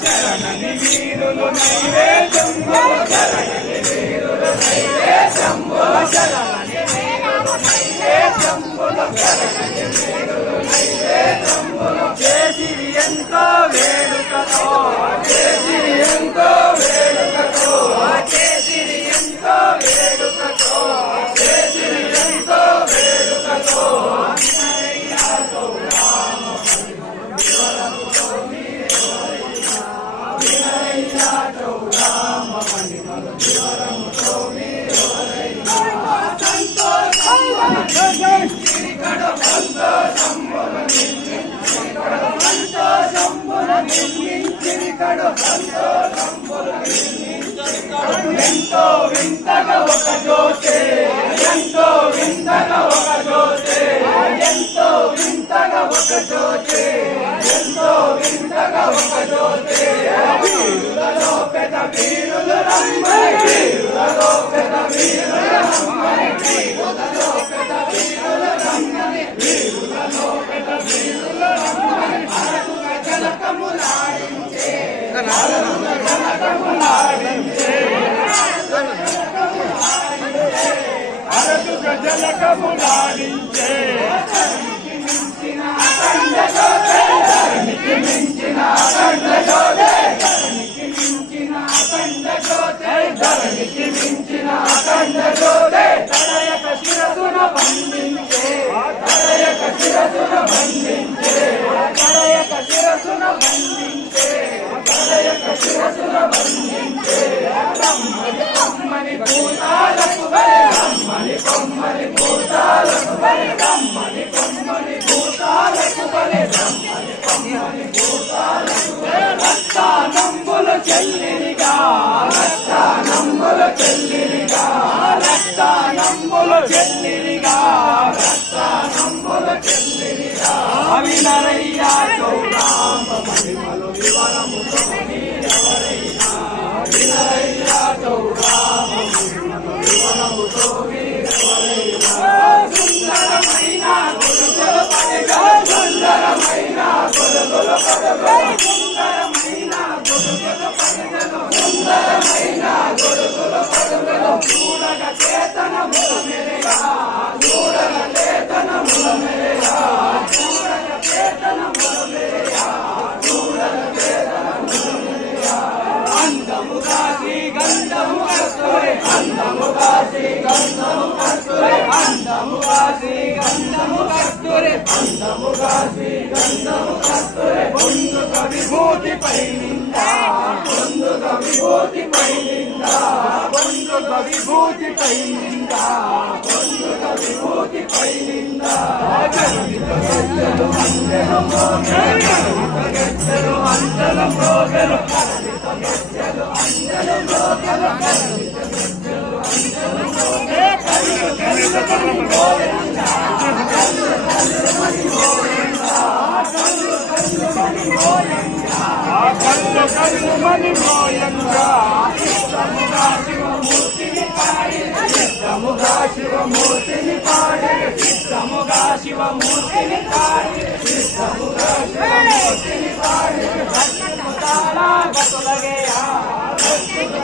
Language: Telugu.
శరణని వీరులు నైవేద్యంబులు శరణని వీరులు నైవేద్యంబులు శరణని వీరులు నైవేద్యంబులు శరణని వీరులు నైవేద్యంబులు చేసిరి ఎంతో వేడుకతో చేసిరి ఎంతో వేడుకతో చేసిరి ఎంతో వేడుకతో చేసిరి ఎంతో వేడుకతో ఎంతో వింతగా ఒక జ్యోతి ఎంతో వింతగా ఒక జ్యోతి ఎంతో వింతగా ఒక జ్యోతి ఎంతో వింతగా ఒక జ్యోతి వీరులలో పెద్ద వీరులు రమ్మని వీరులలో పెద్ద వీరులు రమ్మని వీరులలో పెద్ద వీరులు రమ్మని వీరులలో పెద్ద వీరులు రమ్మని అరకుగా జలకములాడించే అరకుగా జలకములాడించే అరకుగా జలకములాడించే ధరణికి మించిన అఖండ జ్యోతి ధరణికి మించిన అఖండ జ్యోతి ధరణికి మించిన అఖండ జ్యోతి ధరణికి మించిన అఖండ జ్యోతి తడయక శిరసున బంధించే తడయక శిరసున బంధించే తడయక శిరసున బంధించే తడయక శిరసున బంధించే రమ్మని కొమ్మని భూతాలకు బలి రమ్మని కొమ్మని భూతాలకు బలి రమ్మని కొమ్మని భూతాలకు బలి రమ్మని కొమ్మని భూతాలకు రక్తానంబులు చెల్లినిగా రక్తానంబులు చెల్లినిగా రక్తానంబులు చెల్లినిగా రక్తానంబులు చెల్లినిగా అవినరయ్య చౌరామ మహిమలు వివరముతో మీరెవరైనా అవినరయ్య చౌరామ మహిమలు వివరముతో మీరెవరైనా సుందరమైన గొడుగులు పడగలు సుందరమైన గొడుగులు పడగలు సుందరమైన గొడుగులు పడగలు సుందరమైన గొడుగులు పడగలు చూడగ చేతనముల మెరగా చూడగ చేతనముల మెరగా చూడగ చేతనముల మెరగా చూడగ చేతనముల మెరగా అందము కాసి గంధము కస్తూరి అందము కాసి గంధము కస్తూరి అందము కాసి గంధము కస్తూరి అందము కాసి గంధము కస్తూరి పొందుక విభూతి పై నిందా పొందుక విభూతి పై నిందా పొందుక విభూతి పై నిందా పొందుక విభూతి పై నిందా గెచ్చలు అందెలు మోగెలు గెచ్చలు అందెలు మోగెలు గెచ్చలు అందెలు మోగెలు గెచ్చలు అందెలు మోగెలు ధ్వని మోయంగా సిద్ధముగా శివమూర్తిని పాడి సిద్ధముగా శివమూర్తిని పాడి సిద్ధముగా శివమూర్తిని పాడి సిద్ధముగా శివమూర్తిని పాడి భక్తుల గతులగేయా భక్తుల